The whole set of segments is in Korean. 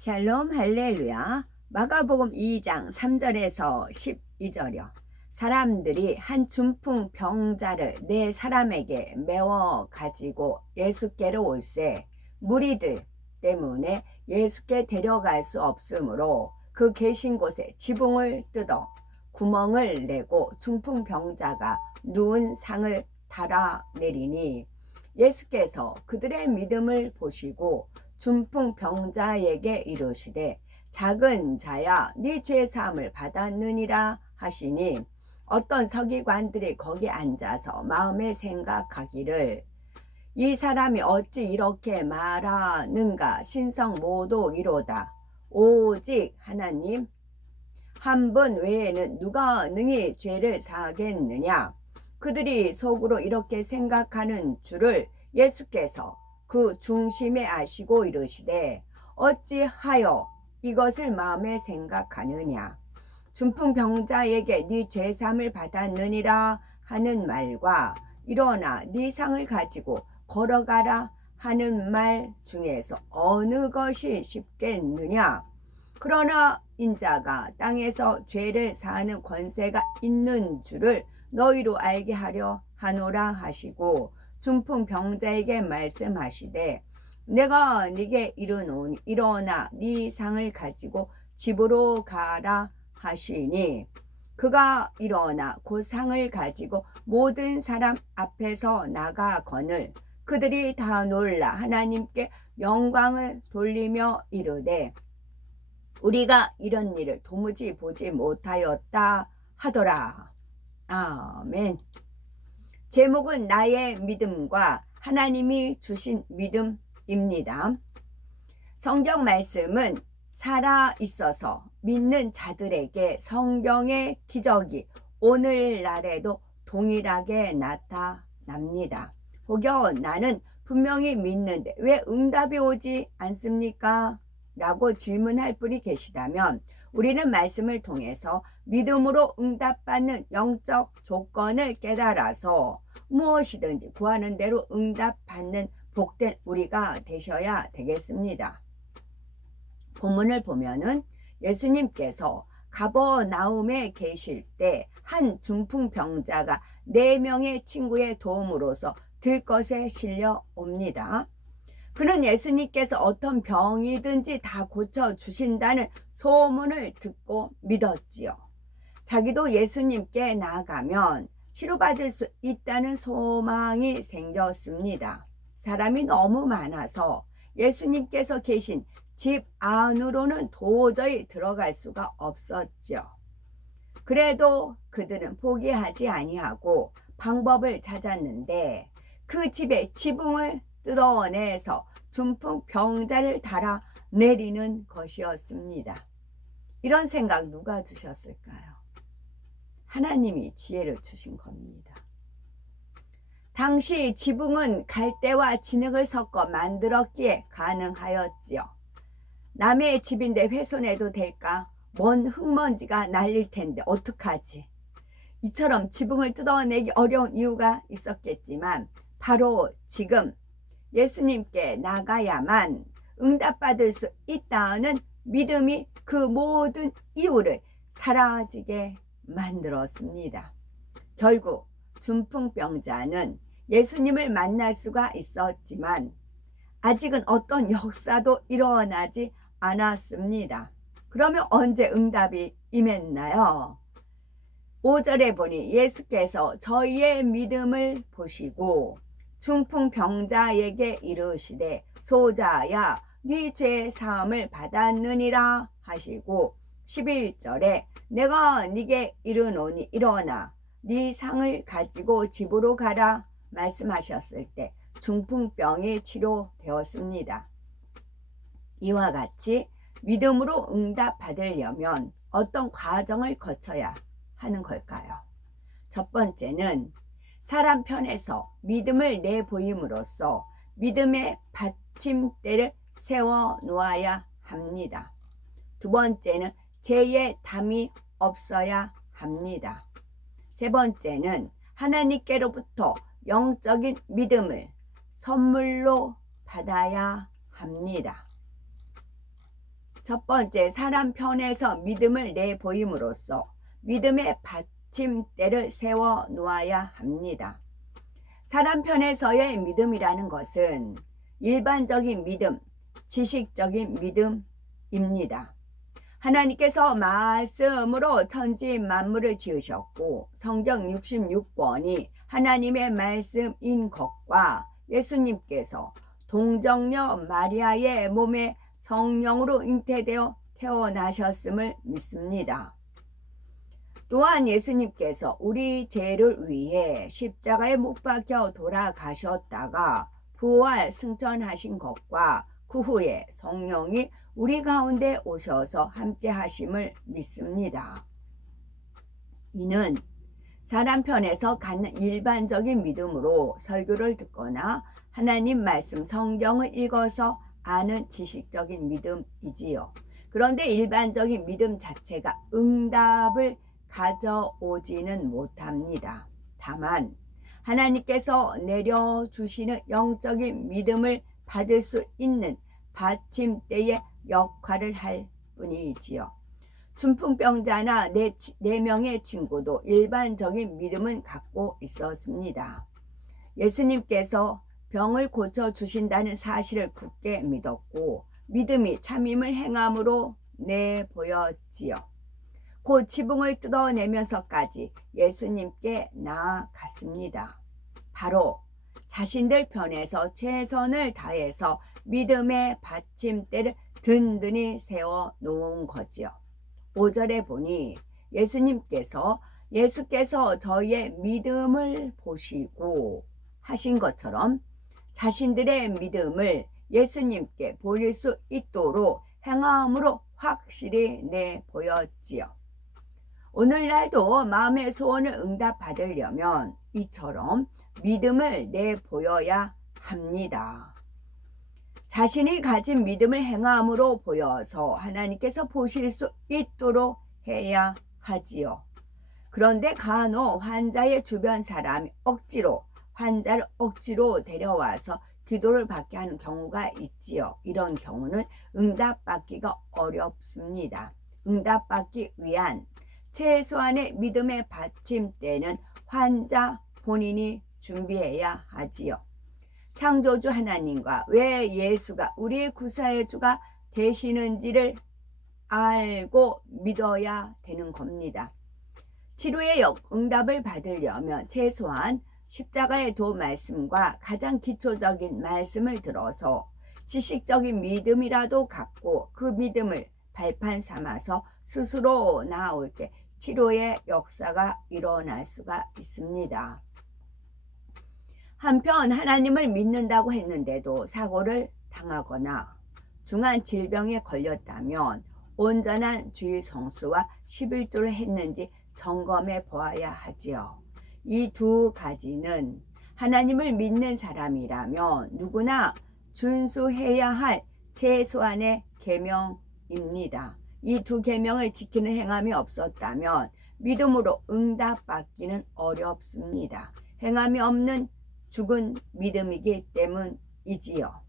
샬롬 할렐루야. 마가복음 2장 3절에서 12절이요. 사람들이 한 중풍 병자를 네 사람에게 메워 가지고 예수께로 올세 무리들 때문에 예수께 데려갈 수 없으므로 그 계신 곳에 지붕을 뜯어 구멍을 내고 중풍 병자가 누운 상을 달아내리니 예수께서 그들의 믿음을 보시고 중풍 병자에게 이르시되 작은 자야 네 죄 사함을 받았느니라 하시니 어떤 서기관들이 거기 앉아서 마음에 생각하기를 이 사람이 어찌 이렇게 말하는가 신성 모독 이로다. 오직 하나님 한 분 외에는 누가 능히 죄를 사하겠느냐. 그들이 속으로 이렇게 생각하는 줄을 예수께서 그 중심에 아시고 이르시되 어찌하여 이것을 마음에 생각하느냐. 중풍 병자에게 네 죄삼을 받았느니라 하는 말과 일어나 네 상을 가지고 걸어가라 하는 말 중에서 어느 것이 쉽겠느냐. 그러나 인자가 땅에서 죄를 사하는 권세가 있는 줄을 너희로 알게 하려 하노라 하시고 중풍 병자에게 말씀하시되 내가 네게 이르노니 일어나 네 상을 가지고 집으로 가라 하시니 그가 일어나 그 상을 가지고 모든 사람 앞에서 나가거늘 그들이 다 놀라 하나님께 영광을 돌리며 이르되 우리가 이런 일을 도무지 보지 못하였다 하더라. 아멘. 제목은 나의 믿음과 하나님이 주신 믿음입니다. 성경 말씀은 살아 있어서 믿는 자들에게 성경의 기적이 오늘날에도 동일하게 나타납니다. 혹여 나는 분명히 믿는데 왜 응답이 오지 않습니까? 라고 질문할 분이 계시다면 우리는 말씀을 통해서 믿음으로 응답받는 영적 조건을 깨달아서 무엇이든지 구하는 대로 응답받는 복된 우리가 되셔야 되겠습니다. 본문을 보면은 예수님께서 가버나움에 계실 때 한 중풍 병자가 4명의 친구의 도움으로서 들것에 실려 옵니다. 그는 예수님께서 어떤 병이든지 다 고쳐주신다는 소문을 듣고 믿었지요. 자기도 예수님께 나아가면 치료받을 수 있다는 소망이 생겼습니다. 사람이 너무 많아서 예수님께서 계신 집 안으로는 도저히 들어갈 수가 없었지요. 그래도 그들은 포기하지 아니하고 방법을 찾았는데 그 집의 지붕을 뜯어내서 중풍 병자를 달아 내리는 것이었습니다. 이런 생각 누가 주셨을까요? 하나님이 지혜를 주신 겁니다. 당시 지붕은 갈대와 진흙을 섞어 만들었기에 가능하였지요. 남의 집인데 훼손해도 될까? 먼 흙먼지가 날릴 텐데 어떡하지? 이처럼 지붕을 뜯어내기 어려운 이유가 있었겠지만 바로 지금 예수님께 나가야만 응답받을 수 있다는 믿음이 그 모든 이유를 사라지게 만들었습니다. 결국 중풍병자는 예수님을 만날 수가 있었지만 아직은 어떤 역사도 일어나지 않았습니다. 그러면 언제 응답이 임했나요? 5절에 보니 예수께서 저희의 믿음을 보시고 중풍 병자에게 이르시되 소자야 네 죄 사함을 받았느니라 하시고 11절에 내가 네게 이르노니 일어나 네 상을 가지고 집으로 가라 말씀하셨을 때 중풍병이 치료되었습니다. 이와 같이 믿음으로 응답 받으려면 어떤 과정을 거쳐야 하는 걸까요? 첫 번째는 사람 편에서 믿음을 내보임으로써 믿음의 받침대를 세워 놓아야 합니다. 두 번째는 죄의 담이 없어야 합니다. 세 번째는 하나님께로부터 영적인 믿음을 선물로 받아야 합니다. 첫 번째, 사람 편에서 믿음을 내보임으로써 믿음의 받침대를 세워 놓아야 합니다. 사람 편에서의 믿음이라는 것은 일반적인 믿음, 지식적인 믿음입니다. 하나님께서 말씀으로 천지 만물을 지으셨고 성경 66권이 하나님의 말씀인 것과 예수님께서 동정녀 마리아의 몸에 성령으로 잉태되어 태어나셨음을 믿습니다. 또한 예수님께서 우리 죄를 위해 십자가에 못 박혀 돌아가셨다가 부활 승천하신 것과 그 후에 성령이 우리 가운데 오셔서 함께 하심을 믿습니다. 이는 사람 편에서 갖는 일반적인 믿음으로 설교를 듣거나 하나님 말씀 성경을 읽어서 아는 지식적인 믿음이지요. 그런데 일반적인 믿음 자체가 응답을 가져오지는 못합니다. 다만 하나님께서 내려주시는 영적인 믿음을 받을 수 있는 받침대의 역할을 할 뿐이지요. 중풍병자나 네 명의 친구도 일반적인 믿음은 갖고 있었습니다. 예수님께서 병을 고쳐주신다는 사실을 굳게 믿었고 믿음이 참임을 행함으로 내보였지요. 곧 지붕을 뜯어내면서까지 예수님께 나아갔습니다. 바로 자신들 편에서 최선을 다해서 믿음의 받침대를 든든히 세워 놓은 거지요. 5절에 보니 예수께서 저희의 믿음을 보시고 하신 것처럼 자신들의 믿음을 예수님께 보일 수 있도록 행함으로 확실히 내보였지요. 오늘날도 마음의 소원을 응답받으려면 이처럼 믿음을 내보여야 합니다. 자신이 가진 믿음을 행함으로 보여서 하나님께서 보실 수 있도록 해야 하지요. 그런데 간혹 환자의 주변 사람이 환자를 억지로 데려와서 기도를 받게 하는 경우가 있지요. 이런 경우는 응답받기가 어렵습니다. 응답받기 위한 최소한의 믿음의 받침대는 환자 본인이 준비해야 하지요. 창조주 하나님과 왜 예수가 우리의 구사의 주가 되시는지를 알고 믿어야 되는 겁니다. 치료의 응답을 받으려면 최소한 십자가의 도 말씀과 가장 기초적인 말씀을 들어서 지식적인 믿음이라도 갖고 그 믿음을 발판 삼아서 스스로 나아올 때 치료의 역사가 일어날 수가 있습니다. 한편 하나님을 믿는다고 했는데도 사고를 당하거나 중한 질병에 걸렸다면 온전한 주일 성수와 11조를 했는지 점검해 보아야 하지요. 이 두 가지는 하나님을 믿는 사람이라면 누구나 준수해야 할 최소한의 계명입니다. 이 두 계명을 지키는 행함이 없었다면 믿음으로 응답받기는 어렵습니다. 행함이 없는 죽은 믿음이기 때문이지요.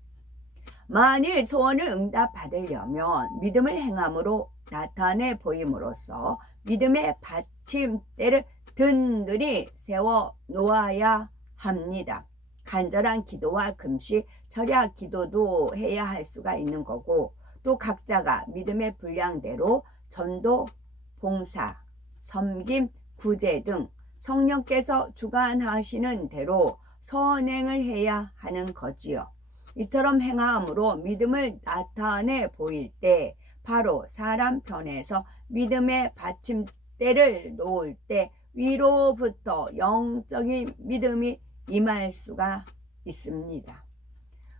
만일 소원을 응답받으려면 믿음을 행함으로 나타내 보임으로써 믿음의 받침대를 든든히 세워 놓아야 합니다. 간절한 기도와 금식, 절약 기도도 해야 할 수가 있는 거고 또 각자가 믿음의 분량대로 전도, 봉사, 섬김, 구제 등 성령께서 주관하시는 대로 선행을 해야 하는 거지요. 이처럼 행함으로 믿음을 나타내 보일 때 바로 사람 편에서 믿음의 받침대를 놓을 때 위로부터 영적인 믿음이 임할 수가 있습니다.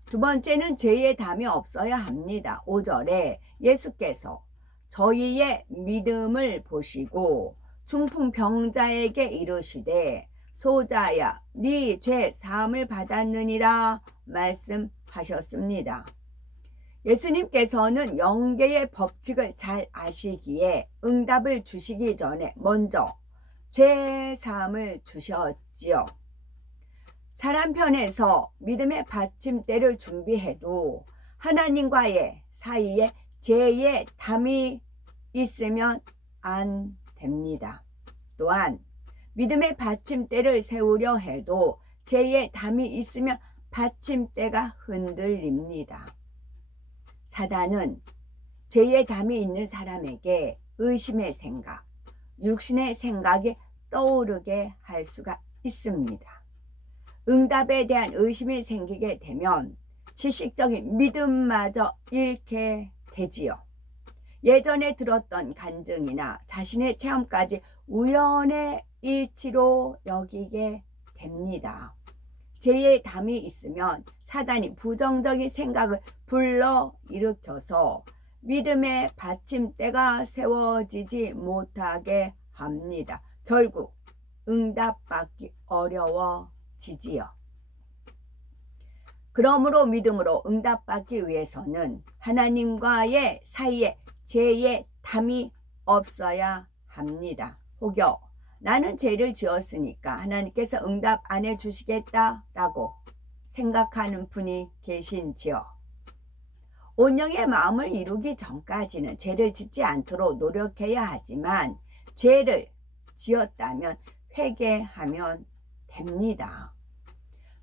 두 번째는 죄의 담이 없어야 합니다. 5절에 예수께서 저희의 믿음을 보시고 중풍병자에게 이르시되 소자야 네 죄 사함을 받았느니라 말씀하셨습니다. 예수님께서는 영계의 법칙을 잘 아시기에 응답을 주시기 전에 먼저 죄 사함을 주셨지요. 사람 편에서 믿음의 받침대를 준비해도 하나님과의 사이에 죄의 담이 있으면 안 됩니다. 또한 믿음의 받침대를 세우려 해도 죄의 담이 있으면 받침대가 흔들립니다. 사단은 죄의 담이 있는 사람에게 의심의 생각, 육신의 생각이 떠오르게 할 수가 있습니다. 응답에 대한 의심이 생기게 되면 지식적인 믿음마저 잃게 되지요. 예전에 들었던 간증이나 자신의 체험까지 우연의 일치로 여기게 됩니다. 죄의 담이 있으면 사단이 부정적인 생각을 불러 일으켜서 믿음의 받침대가 세워지지 못하게 합니다. 결국 응답받기 어려워지지요. 그러므로 믿음으로 응답받기 위해서는 하나님과의 사이에 죄의 담이 없어야 합니다. 혹여 나는 죄를 지었으니까 하나님께서 응답 안 해주시겠다라고 생각하는 분이 계신지요. 온영의 마음을 이루기 전까지는 죄를 짓지 않도록 노력해야 하지만 죄를 지었다면 회개하면 됩니다.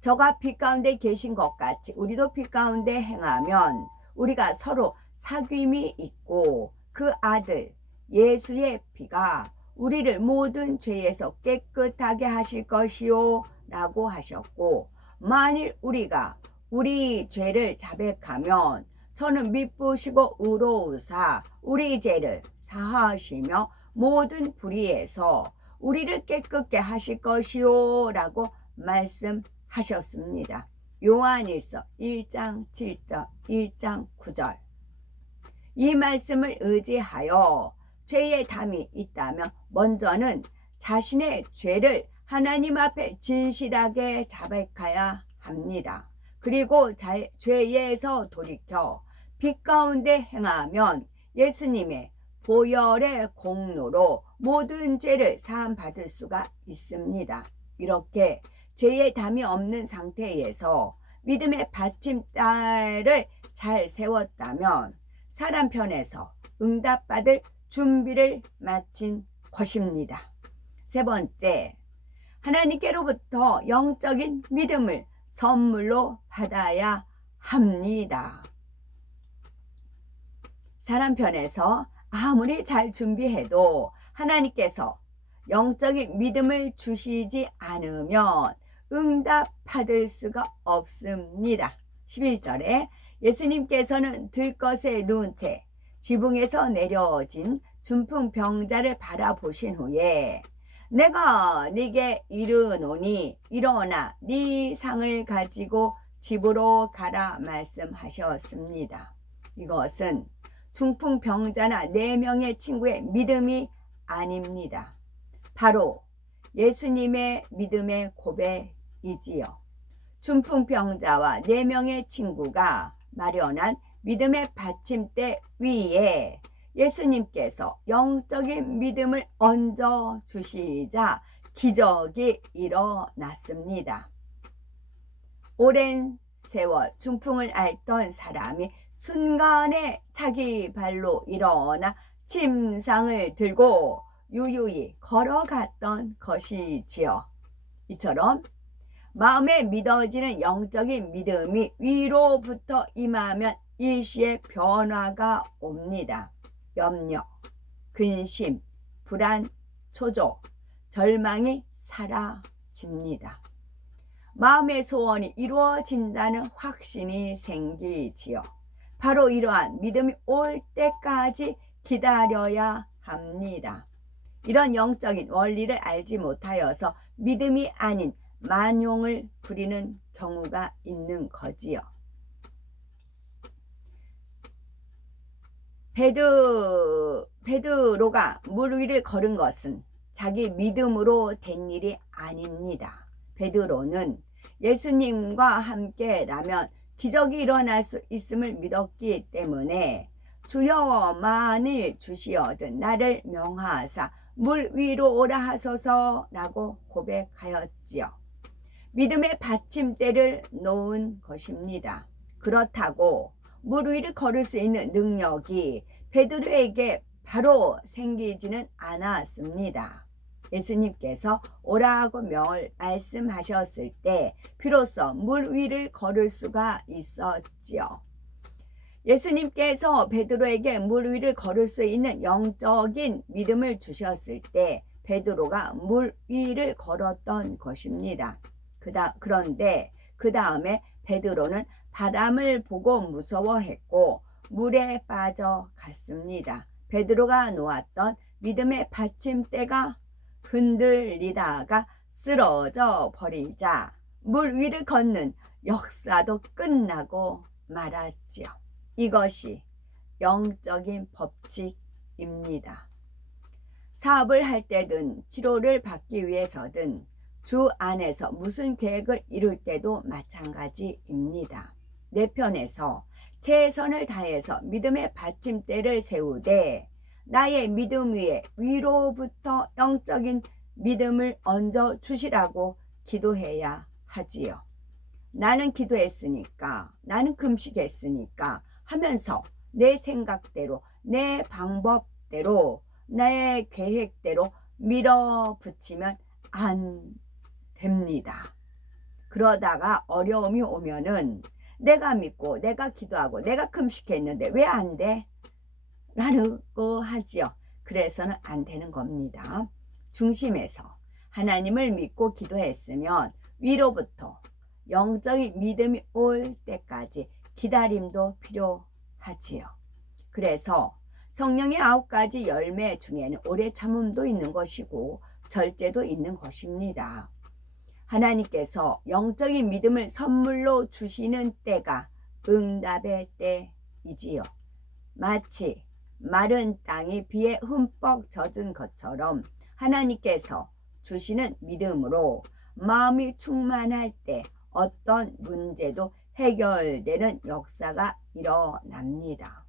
저가 빛 가운데 계신 것 같이 우리도 빛 가운데 행하면 우리가 서로 사귐이 있고 그 아들 예수의 피가 우리를 모든 죄에서 깨끗하게 하실 것이요 라고 하셨고, 만일 우리가 우리 죄를 자백하면 저는 미쁘시고 의로우사 우리 죄를 사하시며 모든 불의에서 우리를 깨끗게 하실 것이요 라고 말씀하셨습니다. 요한일서 1장 7절 1장 9절. 이 말씀을 의지하여 죄의 담이 있다면 먼저는 자신의 죄를 하나님 앞에 진실하게 자백해야 합니다. 그리고 죄에서 돌이켜 빛 가운데 행하면 예수님의 보혈의 공로로 모든 죄를 사함 받을 수가 있습니다. 이렇게 죄의 담이 없는 상태에서 믿음의 받침대를 잘 세웠다면 사람 편에서 응답받을 준비를 마친 것입니다. 세 번째, 하나님께로부터 영적인 믿음을 선물로 받아야 합니다. 사람 편에서 아무리 잘 준비해도 하나님께서 영적인 믿음을 주시지 않으면 응답 받을 수가 없습니다. 11절에 예수님께서는 들것에 누운 채 지붕에서 내려진 중풍병자를 바라보신 후에 내가 네게 이르노니 일어나 네 상을 가지고 집으로 가라 말씀하셨습니다. 이것은 중풍병자나 4명의 친구의 믿음이 아닙니다. 바로 예수님의 믿음의 고백이지요. 중풍병자와 4명의 친구가 마련한 믿음의 받침대 위에 예수님께서 영적인 믿음을 얹어 주시자 기적이 일어났습니다. 오랜 세월 중풍을 앓던 사람이 순간에 자기 발로 일어나 침상을 들고 유유히 걸어갔던 것이지요. 이처럼 마음에 믿어지는 영적인 믿음이 위로부터 임하면 일시에 변화가 옵니다. 염려, 근심, 불안, 초조, 절망이 사라집니다. 마음의 소원이 이루어진다는 확신이 생기지요. 바로 이러한 믿음이 올 때까지 기다려야 합니다. 이런 영적인 원리를 알지 못하여서 믿음이 아닌 만용을 부리는 경우가 있는 거지요. 베드로가 물 위를 걸은 것은 자기 믿음으로 된 일이 아닙니다. 베드로는 예수님과 함께라면 기적이 일어날 수 있음을 믿었기 때문에 주여 만일 주시어든 나를 명하사 물 위로 오라 하소서라고 고백하였지요. 믿음의 받침대를 놓은 것입니다. 그렇다고 물 위를 걸을 수 있는 능력이 베드로에게 바로 생기지는 않았습니다. 예수님께서 오라고 명을 말씀하셨을 때 비로소 물 위를 걸을 수가 있었지요. 예수님께서 베드로에게 물 위를 걸을 수 있는 영적인 믿음을 주셨을 때 베드로가 물 위를 걸었던 것입니다. 그런데 그 다음에 베드로는 바람을 보고 무서워했고 물에 빠져갔습니다. 베드로가 놓았던 믿음의 받침대가 흔들리다가 쓰러져 버리자 물 위를 걷는 역사도 끝나고 말았지요. 이것이 영적인 법칙입니다. 사업을 할 때든 치료를 받기 위해서든 주 안에서 무슨 계획을 이룰 때도 마찬가지입니다. 내 편에서 최선을 다해서 믿음의 받침대를 세우되 나의 믿음 위에 위로부터 영적인 믿음을 얹어 주시라고 기도해야 하지요. 나는 기도했으니까, 나는 금식했으니까 하면서 내 생각대로, 내 방법대로, 내 계획대로 밀어붙이면 안 됩니다. 그러다가 어려움이 오면은 내가 믿고 내가 기도하고 내가 금식했는데 왜 안 돼? 라고 하지요. 그래서는 안 되는 겁니다. 중심에서 하나님을 믿고 기도했으면 위로부터 영적인 믿음이 올 때까지 기다림도 필요하지요. 그래서 성령의 9가지 열매 중에는 오래 참음도 있는 것이고 절제도 있는 것입니다. 하나님께서 영적인 믿음을 선물로 주시는 때가 응답의 때이지요. 마치 마른 땅이 비에 흠뻑 젖은 것처럼 하나님께서 주시는 믿음으로 마음이 충만할 때 어떤 문제도 해결되는 역사가 일어납니다.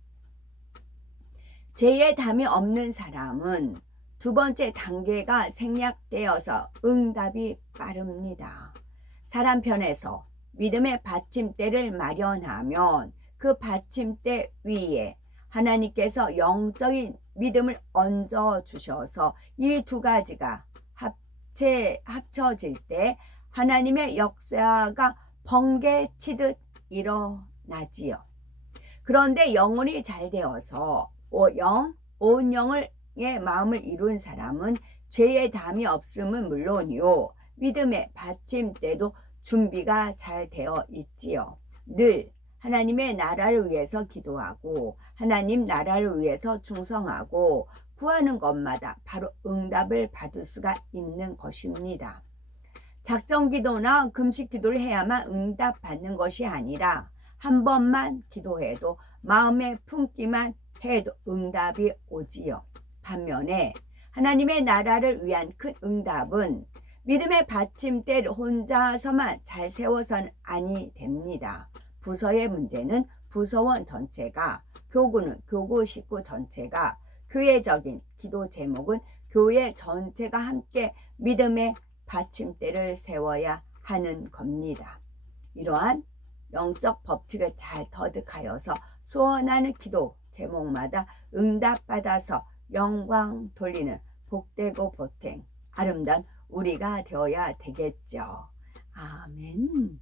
죄의 담이 없는 사람은 두 번째 단계가 생략되어서 응답이 빠릅니다. 사람 편에서 믿음의 받침대를 마련하면 그 받침대 위에 하나님께서 영적인 믿음을 얹어 주셔서 이 두 가지가 합쳐질 때 하나님의 역사가 번개치듯 일어나지요. 그런데 영혼이 잘 되어서 온 영의 마음을 이룬 사람은 죄의 담이 없음은 물론이요 믿음의 받침대도 준비가 잘 되어 있지요. 늘 하나님의 나라를 위해서 기도하고 하나님 나라를 위해서 충성하고 구하는 것마다 바로 응답을 받을 수가 있는 것입니다. 작정기도나 금식기도를 해야만 응답받는 것이 아니라 한 번만 기도해도 마음에 품기만 해도 응답이 오지요. 반면에 하나님의 나라를 위한 큰 응답은 믿음의 받침대를 혼자서만 잘 세워서는 아니 됩니다. 부서의 문제는 부서원 전체가, 교구는 교구 식구 전체가, 교회적인 기도 제목은 교회 전체가 함께 믿음의 받침대를 세워야 하는 겁니다. 이러한 영적 법칙을 잘 터득하여서 소원하는 기도 제목마다 응답받아서 영광 돌리는 복되고 보탬 아름다운 우리가 되어야 되겠죠. 아멘.